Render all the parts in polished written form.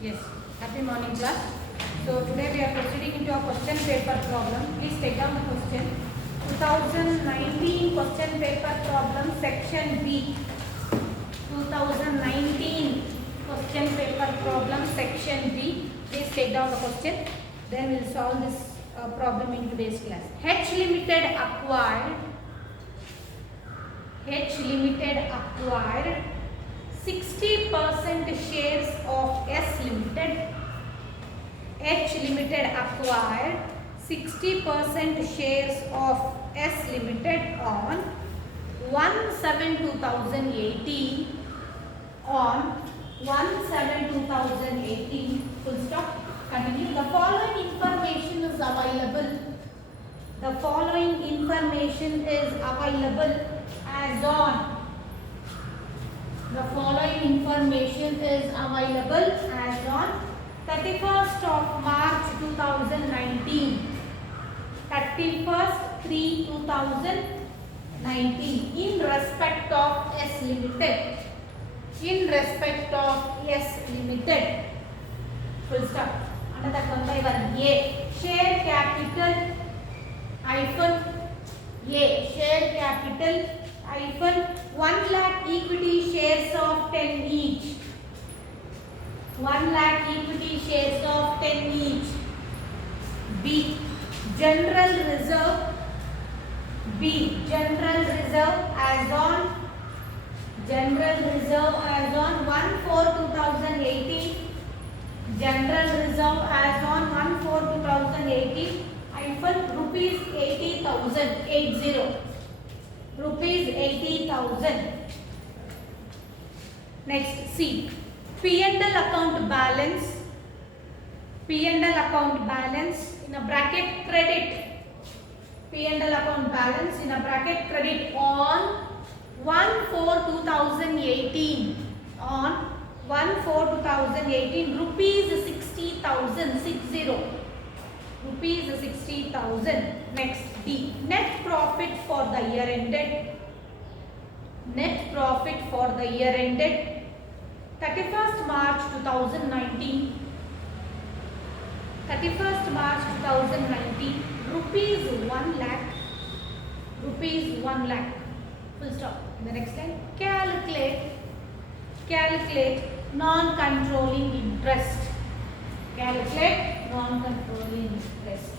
Yes, happy morning class. So today we are proceeding into a question paper problem. Please take down the question. 2019 question paper problem section B. 2019 question paper problem section B. Please take down the question. Then we'll solve this problem in today's class. H Limited acquired 60% shares of S Limited. H Limited acquired 60% shares of S Limited on 1/7/2018. On 1/7/2018. Full stop. Continue. The following information is available. The following information is available as on. The following information is available as on 31st of March 2019. 31st 3/2019 in respect of S Limited. In respect of S Limited. Full stop. Under that one by one. A. Share capital hyphen A. Share capital hyphen 1 lakh equity shares of 10 each. 1 lakh equity shares of 10 each. B. General reserve. B. General reserve as on 1/4/2018. General reserve as on 1/4/2018 hyphen rupees 80,000. 80. Rupees 80,000. Next C. P&L account balance. P&L account balance in a bracket credit. P&L account balance in a bracket credit on 1/4/2018. On 1/4/2018 rupees 60,000. 60. Rupees 60,000. Next D. Net profit for the year ended. Net profit for the year ended 31st March 2019. 31st March 2019 rupees 1 lakh. Rupees 1 lakh. Full stop. The next line. Calculate non-controlling interest. Calculate non-controlling interest.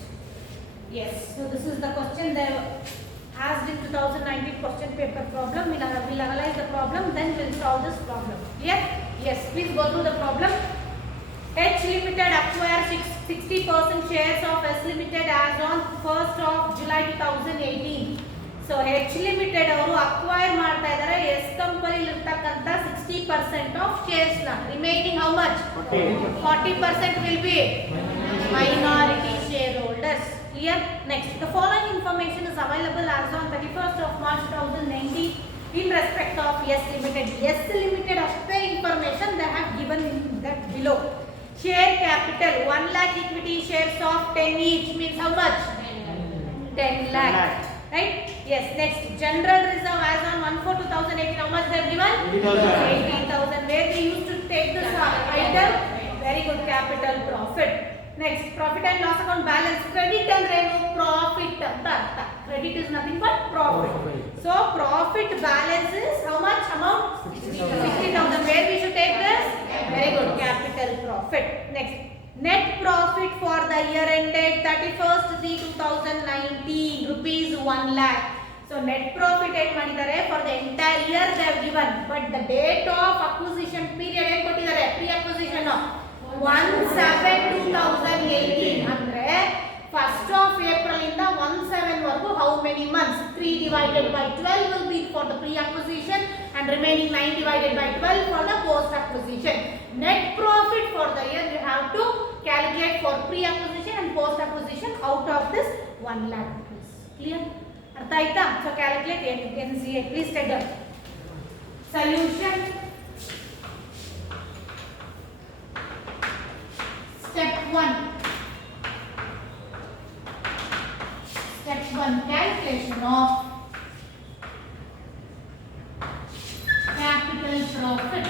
Yes. So this is the question they asked in 2019 question paper problem. We'll analyze the problem, then we'll solve this problem. Clear? Yes. Please go through the problem. H Limited acquired 60% shares of S Limited as on 1st of July 2018. So H Limited ಅವರು acquire ಮಾಡ್ತಾ ಇದ್ದಾರೆ S company ಇರತಕ್ಕಂತ 60% of shares ನ. Remaining how much? 40% will be minority shareholders. Clear? Next, the following information is available as on 31st of March 2019 in respect of S Limited. S Limited aspect information they have given in that below. Share capital 1 lakh equity shares of 10 each means how much? 10 lakh. Right? Yes. Next, general reserve as on 1/4/2018 how much they have given? 80,000. Where they used to take this item? Very good, capital profit. Next, profit and loss account balance. Credit and profit. Credit is nothing but profit. So profit balance is how much amount? 60,000. Where we should take this? Very good, capital profit. Next, net profit for the year ended 31st 3/2019 rupees 1 lakh. So net profit ಏನು ಮಾಡಿದ್ದಾರೆ for the entire year they have given, but the date of acquisition period ಏನು ಕೊಟ್ಟಿದ್ದಾರೆ? Pre acquisition 1/7/2018 ಅಂದ್ರೆ 1st of April ಇಂದ 1/7 ವರೆಗೂ how many months? 3 divided by 12 will be for the pre acquisition and remaining 9 divided by 12 for the post acquisition. Net profit for the year you have to calculate for pre acquisition and post acquisition out of this 1 lakh rupees. Clear? ಅರ್ಥ ಆಯ್ತಾ? So calculate NCA. Please take the solution. Step 1. Step 1. Calculation of capital profit.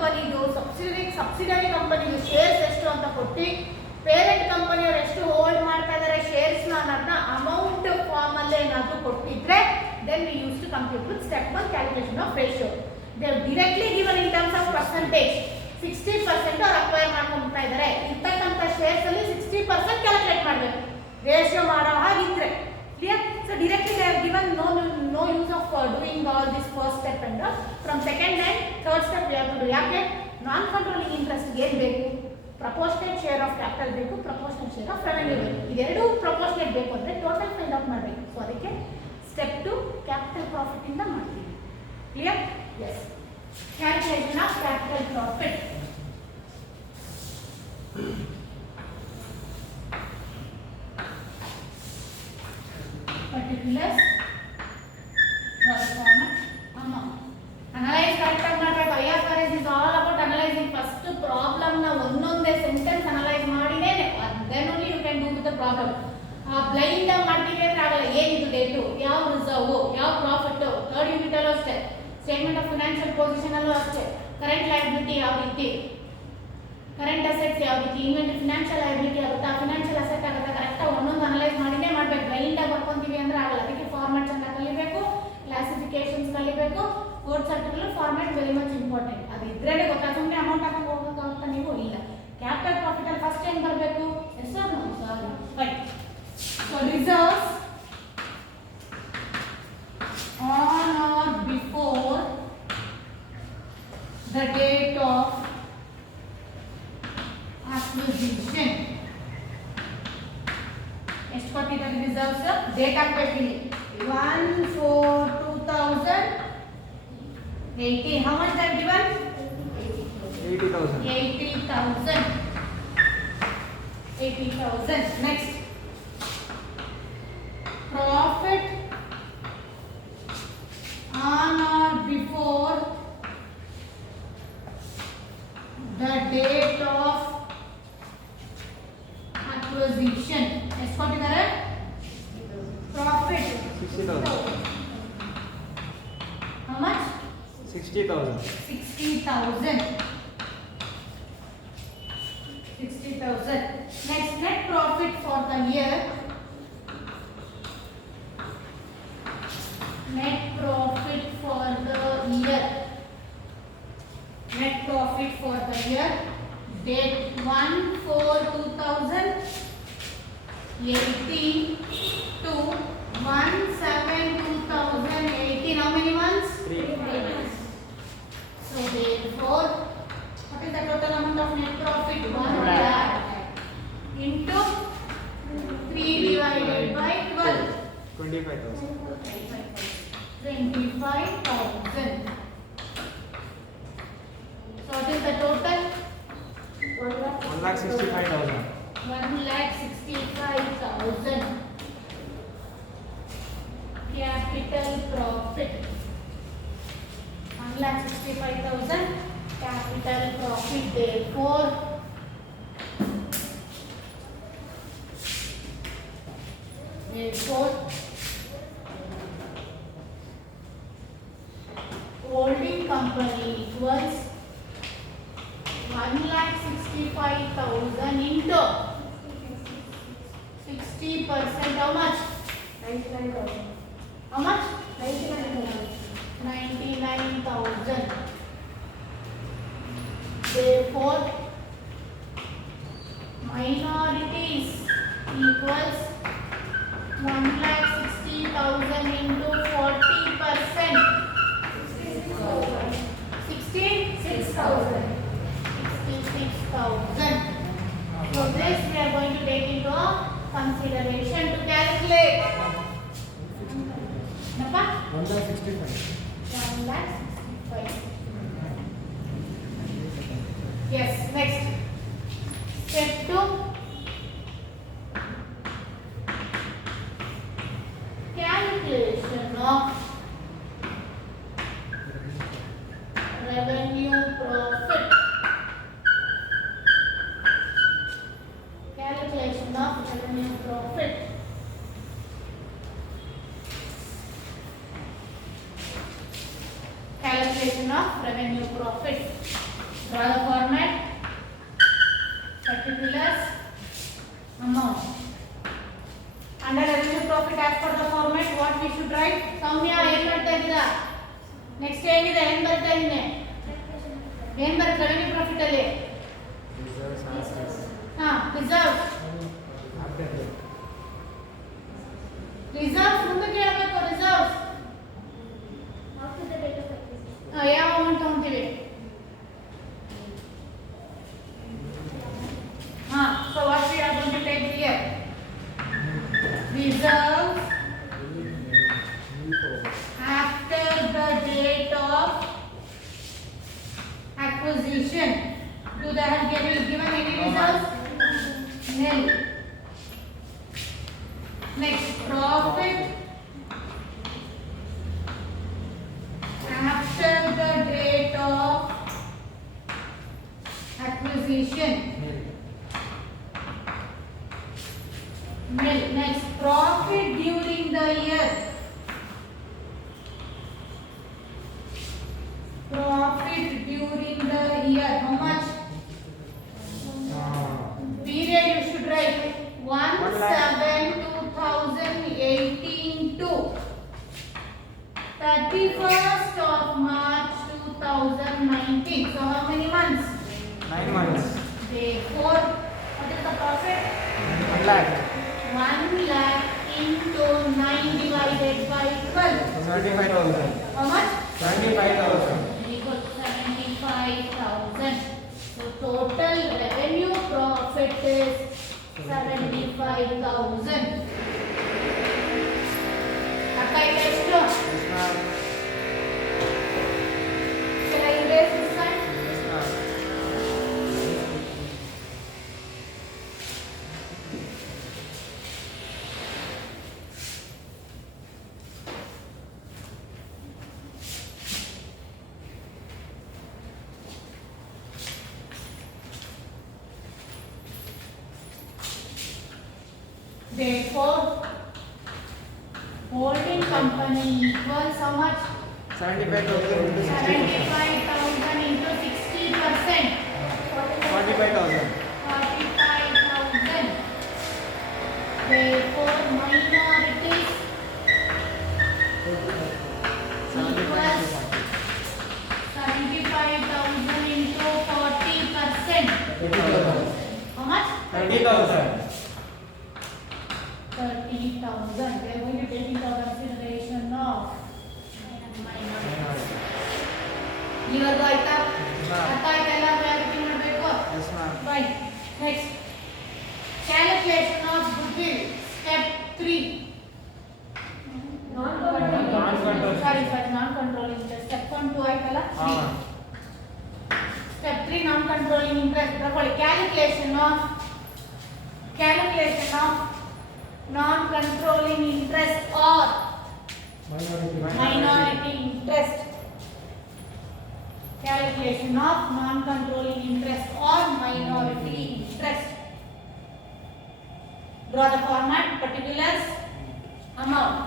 ಕಂಪನಿದು subsidiary ಕಂಪನಿದು shares ಎಷ್ಟು ಅಂತ ಕೊಟ್ಟು parent ಕಂಪನಿಯವರು ಎಷ್ಟು hold ಮಾಡ್ತಾ ಇದ್ದಾರೆ ಶೇರ್ಸ್ನ ಅನ್ನೋದನ್ನ ಅಮೌಂಟ್ ಫಾರ್ಮ್ ಅಲ್ಲಿ ಏನಾದರೂ ಕೊಟ್ಟಿದ್ರೆ then we use to compute with step 1 calculation of ratio. They have directly given in terms of percentage 60% ಅವ್ರು ಅಕ್ವೈರ್ ಮಾಡ್ಕೊಂಡ್ತಾ ಇದ್ದಾರೆ. ಇರ್ತಕ್ಕಂಥ ಶೇರ್ಸ್ ಅಲ್ಲಿ 60% ಕ್ಯಾಲ್ಕುಲೇಟ್ ಮಾಡಬೇಕು ರೇಷಿಯೋ ಮಾಡೋ ಹಾಗಿದ್ರೆ. Clear? So directly they have given no use of doing all this first step and from second and third step we have to do. ಯಾಕೆ ನಾನ್ controlling interest ಏನು ಬೇಕು? ಪ್ರಪೋರ್ಷನೇಟ್ ಶೇರ್ ಆಫ್ ಕ್ಯಾಪಿಟಲ್ ಬೇಕು, proportionate share of revenue ಬೇಕು. ಇದೆರಡು proportionate ಬೇಕು ಅಂದರೆ total find out ಮಾಡಬೇಕು. So ಅದಕ್ಕೆ ಸ್ಟೆಪ್ 2 ಕ್ಯಾಪಿಟಲ್ ಪ್ರಾಫಿಟ್ ಇಂದ ಮಾಡ್ತೀವಿ. Clear? Yes. Calculation of capital profit. Particulars, performance, amount. Analyze correct ಆಗಿ ಮಾಡಬೇಕು. IFRS is all about analyzing first problem ನ ಒಂದೊಂದೇ ಸೆಂಟೆನ್ಸ್ ಅನಲೈಸ್ ಮಾಡಿನೇ then only you can do with the problem. Blind ಆಗಿ ಮಾಡ್ತೀವಿ ಅಂದ್ರೆ ಆಗಲ್ಲ. ಏನಿದು ಡೇಟು, ಯಾವ ರಿಸರ್ವ್, ಯಾವ ಪ್ರಾಫಿಟ್, ಥರ್ಡ್ ಯೂನಿಟ್ ಅಲ್ಲೂ ಅಷ್ಟೇ, ಸ್ಟೇಟ್ಮೆಂಟ್ ಆಫ್ ಫೈನಾನ್ಷಿಯಲ್ ಪೊಸಿಷನ್ ಅಲ್ಲೂ ಅಷ್ಟೇ, ಕರೆಂಟ್ ಲಯಬಿಲಿಟಿ ಯಾವ ರೀತಿ, ಕರೆಂಟ್ ಅಸೆಟ್ಸ್ ಯಾವ ರೀತಿ, ಇನ್ವೆಂಟರಿ ಫಿನಾನ್ಷಿಯಲ್ ಲಯಬಿಲಿಟಿ ಆಗುತ್ತಾ, ಫಿನಾನ್ಷಿಯಲ್ ಅಸೆಟ್ ಆಗುತ್ತಾ, ಕರೆಕ್ಟಾಗಿ ಒಂದೊಂದು ಅನಲೈಸ್ ಮಾಡಿನೇ ಮಾಡಬೇಕು. ಬ್ಲೈಂಡ್ ಆಗಿ ಬರ್ಕೊಂತೀವಿ ಅಂದ್ರೆ ಆಗಲ್ಲ. ಅದಕ್ಕೆ ಫಾರ್ಮ್ಯಾಟ್ ಚೆನ್ನಾಗಿ ಕಲಿಬೇಕು, ಕ್ಲಾಸಿಫಿಕೇಶನ್ಸ್ ಕಲಿಬೇಕು. Code certificate format very much important. ಅದು ಇದ್ರೇನೆ ಗೊತ್ತಾ. ಸುಮ್ಮನೆ ಅಮೌಂಟ್ ಹಾಕೊಂಡು ಹೋಗೋಕ್ಕಾಗುತ್ತಾ ನೀವು? ಇಲ್ಲ. ಕ್ಯಾಪಿಟಲ್ ಪ್ರಾಫಿಟ್ ಅಲ್ಲಿ ಫಸ್ಟ್ ಏನು ಬರಬೇಕು? Yes or no? Sorry, right. So reserves on or before the date of acquisition. ಎಷ್ಟು ಕೊಟ್ಟಿದ್ದಾರೆ ರಿಸರ್ವ್ಸ್? ಡೇಟ್ ಹಾಕಬೇಕು ಇಲ್ಲಿ 1/4/2018. how much they have given? 80,000. Next, profit on or before the date of acquisition. ಎಷ್ಟು ಕೊಟ್ಟಿದ್ದಾರೆ? Profit 60,000. how much? 60,000. 60,000. Next, net profit for the year. Net profit for the year. Net profit for the year. Date 1/4/2018 to 1/7/2018. How many months? 3 months. So therefore, what is the total amount of net profit? 1 lakh into 3 divided by 12. 25,000. 25,000. So what is the total? 1,65,000. 1,65,000. Capital profit. 1,65,000 capital profit. Therefore, holding company equals 1,65,000 into 60%. How much? 99,000. How much? 99,000. 99,000. Therefore, minorities equals 1,60,000 into 40%. 66,000. 66,000. So this we are going to take into consideration to calculate. Napa? 1,65,000. 1,65,000. Yes. Next. Step 2. Calculation of revenue profit. Calculation of revenue profit. Calculation of revenue profit. Draw the format. Particulars. Amount. Under revenue profit as per the format, what we should write? Soumya, ಏನು ಮಾಡ್ತಾ ಇದ್ದೀರಾ? Next ಏನಿದೆ? ಏನು ಬರ್ತಾ ಇದ್ದೀನಿ? ಏನು ಬರುತ್ತೆ revenue profit ಅಲ್ಲಿ? Reserves, assets. Reserves. Reserves ಮುಂದಕ್ಕೆ ಹೇಳಬೇಕು. Reserves. After the date of acquisition. ಯಾವ amount ತಗೊಂತೀವಿ? So what we are going to take here? Reserves after the date of acquisition. Do they have given any reserves? Nil. Next, profit after the date of acquisition. Nil. Next, profit during the year. Profit during the year. How much? Period you should write 1/7/2018 to 31st of March 2019. So how many months? 9 months. Therefore, what is the profit? 1 lakh. 1 lakh into 9 divided by 12. 75,000. How much? 75,000. Very good. 75,000. So total revenue profit is 75,000. Akka ide ಎಷ್ಟು? Yes, ma'am. Shall I erase this one? Yes, ma'am. Therefore, holding company equals how much? 75,000 into 60%. 75,000 into 60%. 45,000. 45,000. Therefore, minorities equals 75,000 into 40%. 30,000. How much? 30,000. 30,000. We are going to take into consideration of minority. ಇವಾಗ ಆಯ್ತಾ? ಅರ್ಥ ಆಯ್ತಾ ಎಲ್ಲರೂ ಯಾವ ರೀತಿ ಮಾಡಬೇಕು? Yes, ma'am. Fine. Next. Calculation of goodwill. Step 3. Non-controlling. Sorry, non-controlling interest. Step 1, 2 ಆಯ್ತಲ್ಲ? Ah. Step 3, non-controlling interest. ತಗೊಳ್ಳಿ. Calculation of non-controlling interest or minority interest. Calculation of non-controlling interest or minority interest. Draw the format, particulars, amount.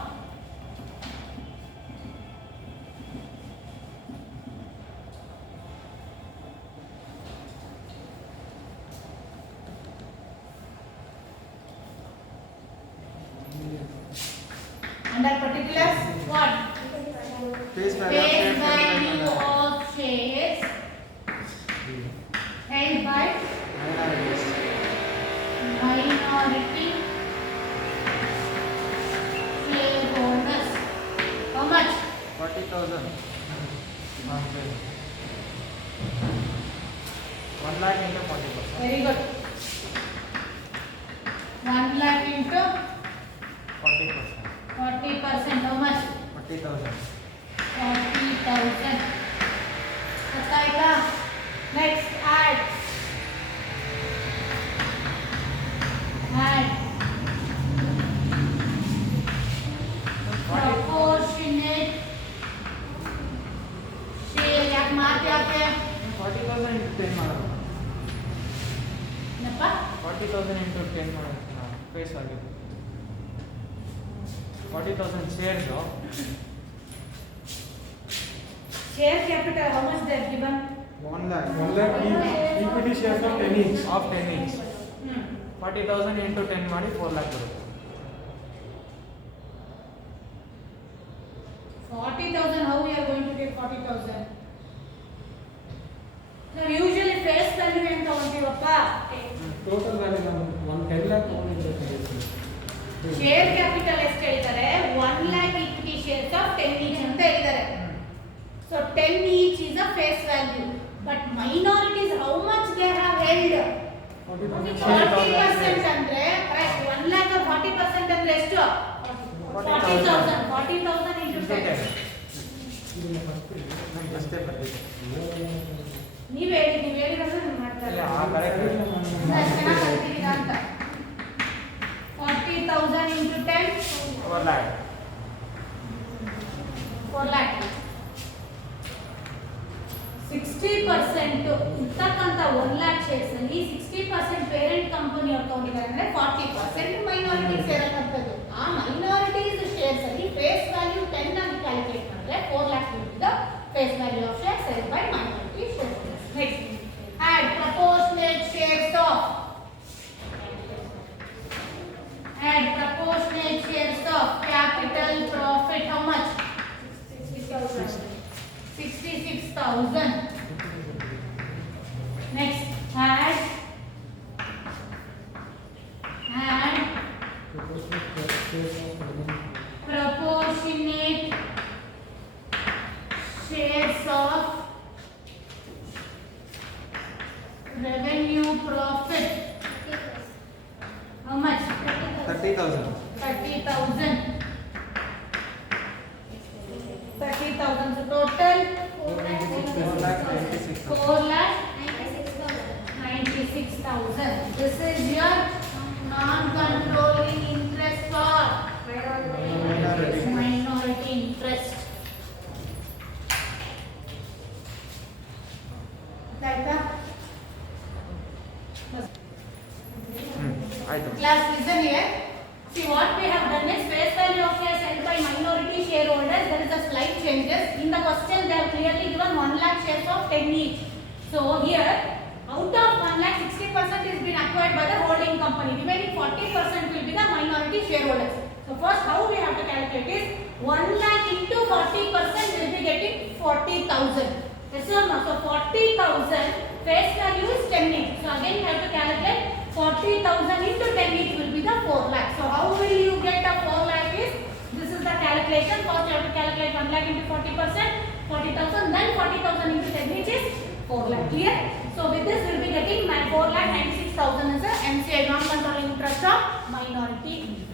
Under particulars, what? Face Face value value of shares held by minorities. minority shareholders. How much? 40,000. Okay. 1 lakh into 40%. Very good. 1 lakh into 40%. 40%. How much? 40,000. 40,000. बताएगा. Next, add. Proportionate share. ಯಾಕೆ ಮಾತು ಯಾಕೆ? 40,000 into 10 ಮಾಡೋದು. ಏನಪ್ಪ? 40,000 into 10 ಮಾಡೋದು ನಾವು face value. 40,000 shares. Share capital, how much they have given? 1 lakh. 1 lakh each, equity shares of 10 each. Of 10 each. 40,000 into 10 ಮಾಡಿ 4 lakh ಬರುತ್ತೆ. 40,000, how we are going to get 40,000? Now usually face value ఎంత ತಗೊಂತೀವಪ್ಪ? Total value ನಾವು 10 lakh ತಗೊಂಡಿದ್ದೀವಿ. Share capital ಎಷ್ಟು ಹೇಳಿದ್ದಾರೆ? 1 lakh equity shares of 10 each ಅಂತ ಹೇಳಿದ್ದಾರೆ. So 10 each is a face value. But minorities how much they have held? 40% ಅಂದ್ರೆ correct. 1 lakh or 40% ಅಂದ್ರೆ ಎಷ್ಟು? 40,000. 40,000 into 10. ನಂಗೆ ಅಷ್ಟೇ ಬಂದಿದೆ. ನೀವು ಹೇಳಿದ್ರೆ ನಾನು ಮಾಡ್ತಾ ಇಲ್ಲ, ಇಲ್ಲ. ಆ ಕರೆಕ್ಟ್. ಚೆನ್ನಾಗಿ ಕಲ್ತಿದ್ದೀರಾ ಅಂತ. 40,000 into 10, 4 lakh. 4 lakh. 60% ಇರ್ತಕ್ಕಂಥ 1 lakh ಶೇರ್ಸ್ ಅಲ್ಲಿ 60% ಪೇರೆಂಟ್ ಕಂಪನಿ ಅವ್ರು ತಗೊಂಡಿದ್ದಾರೆ ಅಂದ್ರೆ 40% ಮೈನಾರಿಟಿ ಸೇರಕ್ಕಂಥದ್ದು. ಆ ಮೈನಾರಿಟೀಸ್ ಶೇರ್ಸ್ ಅಲ್ಲಿ ಫೇಸ್ ವ್ಯಾಲ್ಯೂ 10 ಆಗಿ ಕ್ಯಾಲ್ಕುಲೇಟ್ ಮಾಡಿದ್ರೆ 4 lakh will be the face value of shares held by minority shareholders. Next, add proportionate shares of. Add proportionate shares of capital profit. How much? 66,000. Next, add proportionate shares of revenue profit. How much? 30,000. 30,000. 30,000. So total 4,96,000. This is your non-controlling interest or minority interest. ಆಯ್ತಾ? ಆಯ್ತು. Class, listen here. See what we have done is face value of shares held by minority shareholders. There is a slight changes. In the question they have clearly given 1 lakh shares of 10 each. So here out of 1 lakh 60% is been acquired by the holding company. Remaining 40% will be the minority shareholders. So first how we have to calculate is 1 lakh into 40% will be getting 40,000. Yes or no? So 40,000 face value is 10 each. So again you have to calculate 40,000 into 10 each will be the 4 lakh. So how will you get the 4 lakh is, this is the calculation. First you have to calculate 1 lakh into 40%, 40,000, then 40,000 into 10 each is 4 lakh. Clear? So with this we will be getting 4,96,000 as a MCI, non-controlling interest of minority interest.